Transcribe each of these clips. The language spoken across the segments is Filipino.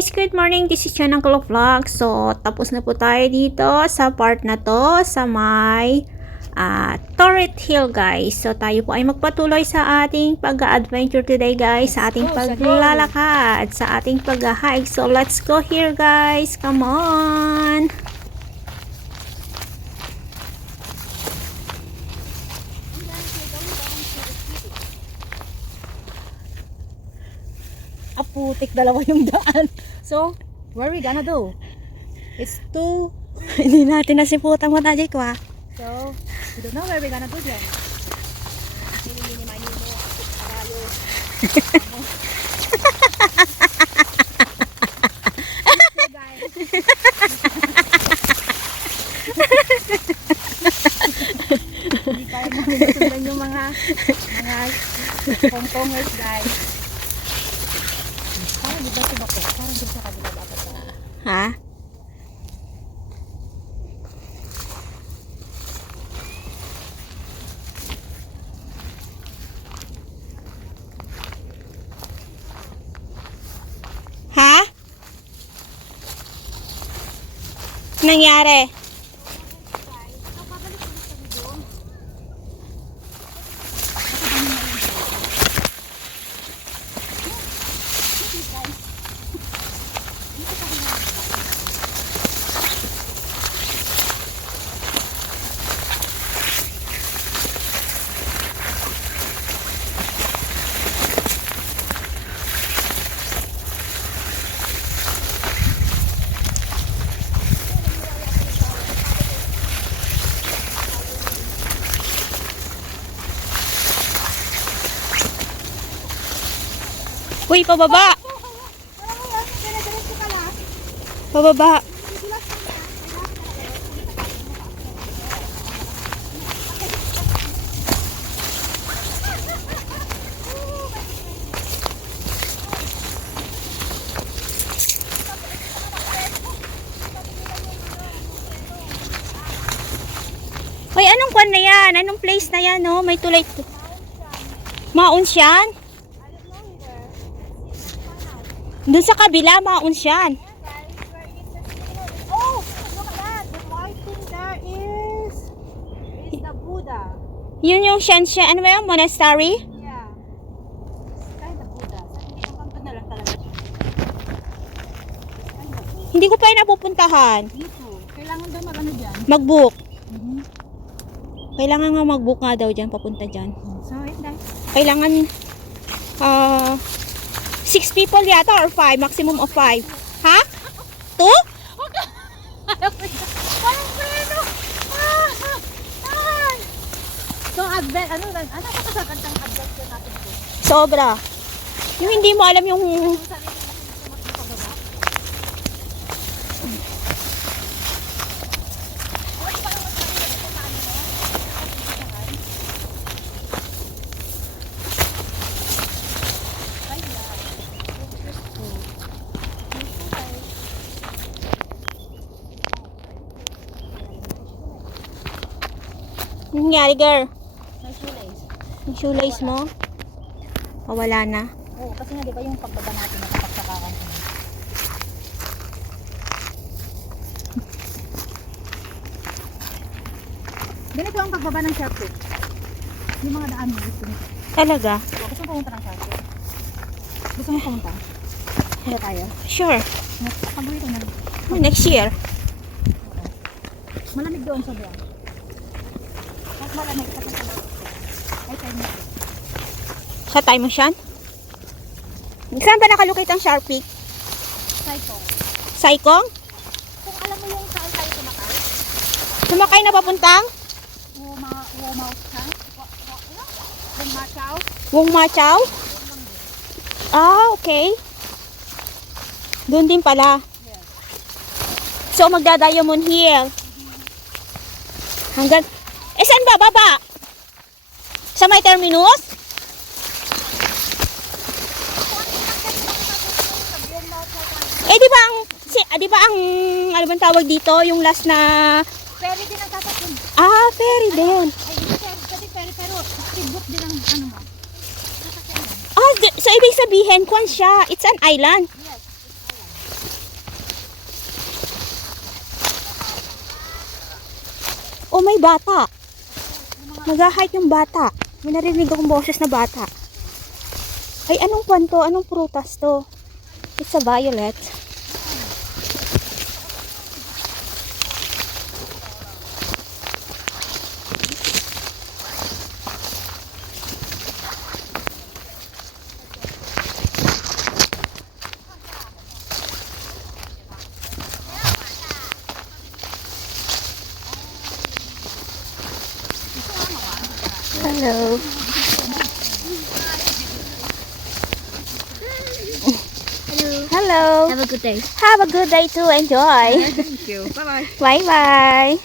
guys! Good morning! This is Chanang Kulo Vlog. So, tapos na po tayo dito sa part na to sa may ah, Torret Hill guys. So, tayo po ay magpatuloy sa ating pag-adventure today guys. Sa ating paglalakad, sa ating pag-hike. So, let's go here guys! Come on! Aputik dalawa yung daan. So, where we gonna do? It's too, Hindi natin nasiputan mo na ko ah. so, we don't know where we gonna do then. Mini mini mani mo, tayo. Hindi kaya namin yung mga mga pongpongers guys. Di ba sumako? Parang doon sa kabila dapat na. Ha? Ha? Nangyari? Uy, pababa! Pababa! Uy, anong kwan na yan? Anong place na yan, no? May tulay. Maons yan? Doon sa kabila, maons yan. Oh, look at that. The white thing there is is the Buddha. Yun yung Shansha, ano ba yung monastery? Yeah. Kind of Buddha. Sa hindi na lang talaga siya. Hindi ko pa yung napupuntahan. Dito. Kailangan daw mag-ano dyan. Mag-book. Mm-hmm. Kailangan nga mag-book nga daw dyan, papunta dyan. So, yun guys. Kailangan, ah, six people yata or five, maximum of five. Ha? Two? Walang preno! Ah! Ah! So, advent, ano, ano pa sa kantang adventure natin? Sobra. Yung hindi mo alam yung Yung sarili natin gusto magpapababa? Ano pa naman sarili natin sa ano, no? Ay, yeah. yung nangyari, girl. May shoelace. Yung shoelace mo. Pawala na. Oo, kasi nga di ba yung pagbaba natin nakapagsakakan ko. Ganito ang pagbaba ng Shopee. Yung mga daan mo gusto mo. Talaga? Oh, gusto mo pumunta ng Shopee? Gusto mo pumunta? Kaya tayo. Sure. Paborito na. Oh, next year. Malamig doon sa doon. Sa time mo siyan? Saan ba nakalukit ang Sharpie? Psycho. Saikong? Kung alam mo yung saan tayo sumakay, Sumakay na papuntang? Wa- wa- ano? Womachaw? Wong Machaw? Ah, okay. Doon din pala. Yes. So, magda-Diamond Hill. Hanggang... Saan ba? Baba? Sa may terminus? Eh di ba ang si, ah, di ba ang ano bang tawag dito yung last na ferry din ang sasakyan. Ah, ferry ano? din. Ay, hindi ferry, ferry pero tibok din ang ano mo. Ah, so ibig sabihin, kwan siya. It's an island. Yes. it's island. Oh, may bata. Nag-hike yung bata. May narinig akong boses na bata. Ay, anong kwan to? Anong prutas to? It's a violet. Hello. Hello. Hello. Have a good day. Have a good day too. Enjoy. Thank you. Bye-bye. Bye bye. Ay,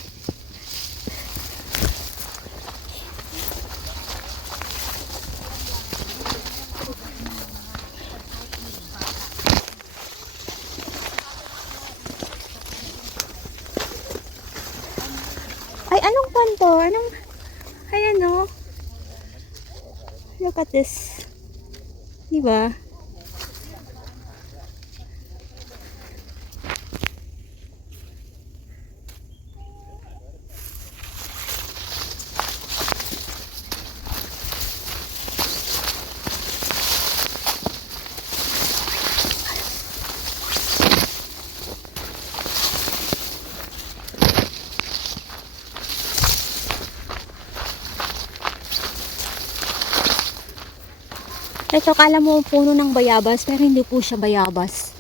Look at this. Diba? Ito, kala mo puno ng bayabas, pero hindi po siya bayabas.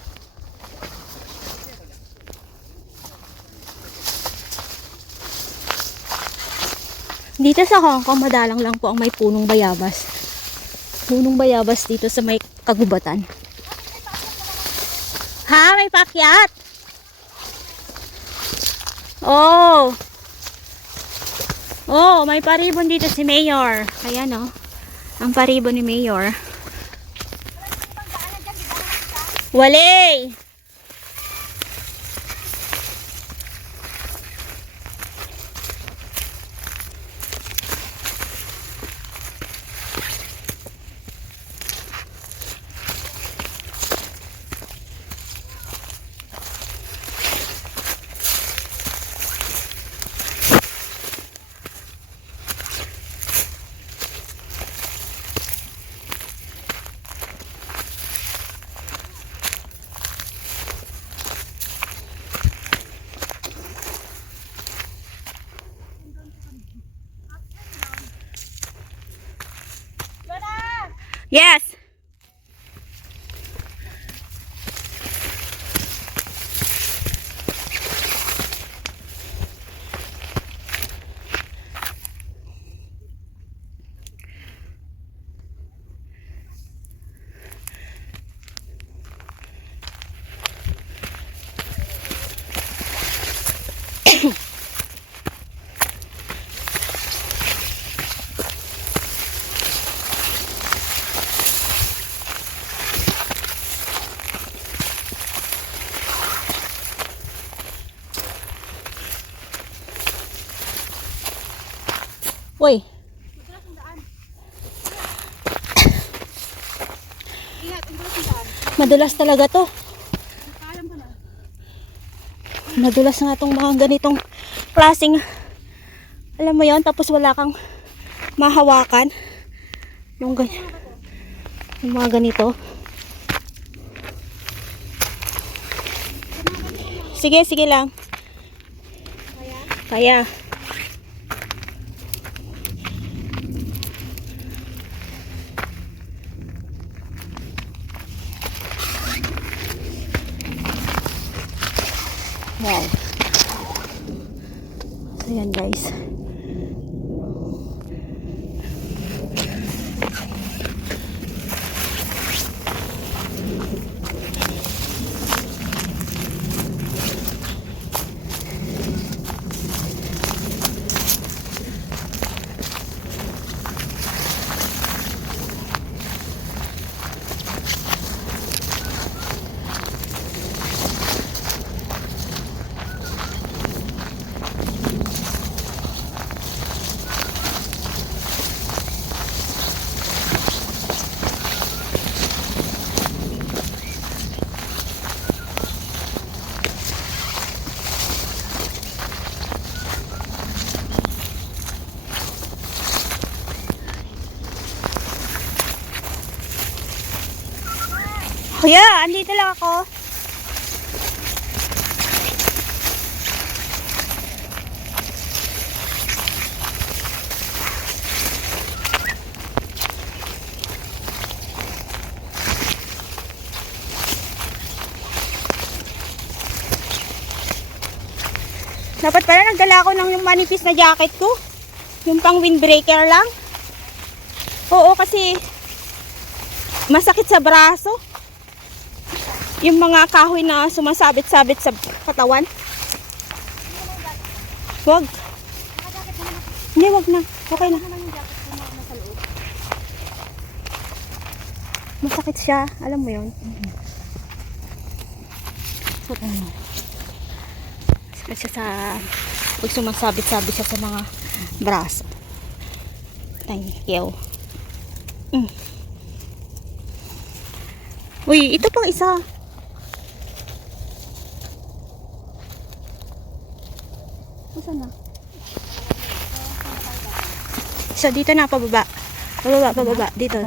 Dito sa Hong Kong, madalang lang po ang may punong bayabas. Punong bayabas dito sa may kagubatan. Ha? May pakyat? Oh! Oh, may paribon dito si Mayor. Ayan, oh. Ang paribo ni Mayor. Wale! Yes! Uy, madulas talaga to. Madulas nga tong mga ganitong klaseng alam mo yon tapos wala kang mahawakan. Yung ganyan yung mga ganito. Sige sige lang. Kaya wow so yan guys Kuya, andito lang ako. Dapat pala nagdala ako ng yung manipis na jacket ko. Yung pang windbreaker lang. Oo, kasi masakit sa braso. Yung mga kahoy na sumasabit-sabit sa katawan. Wag. Hindi, wag na. Okay na. Masakit siya. Alam mo yun. Masakit siya sa... Pag sumasabit-sabit siya sa mga braso. Thank you. Mm. Uy, ito pang isa. Saan na? So, dito na, pababa. Pababa, pababa. Dito.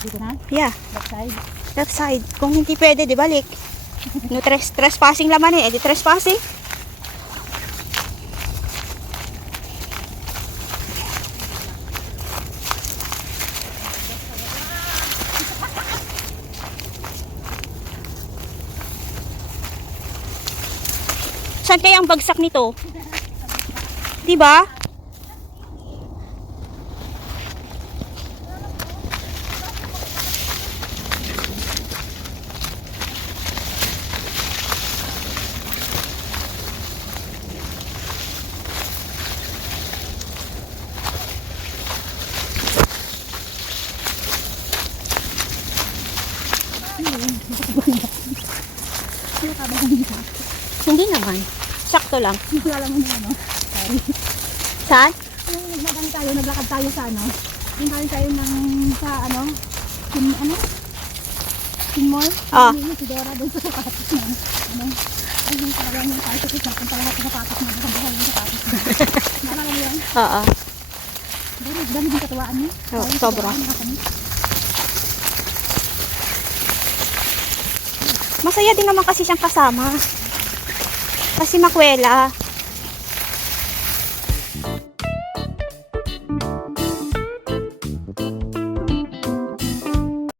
Dito na, Yeah, back side. left side. Kung hindi pwede, di balik. No tres trespassing laman eh. Eh, di trespassing. Saan kaya ang bagsak nito? Di ba? Hindi naman. Sakto lang. Wala mo na ano. Sorry. Saan? Yung nagmadang tayo, naglakad tayo sa ano. Yung tayo tayo ng sa ano. Sin, ano? Sin Mall. Ah. Yung si Dora doon sa sapatos na ano. Ay, yung talagang yung tayo sa. Yung talaga sa sapatos na. Sa buhay yung sapatos na. Naalala mo yan? Oo. Dami, dami din katuwaan niya. Oo, sobra. Masaya din naman kasi siyang kasama. Kasi makwela.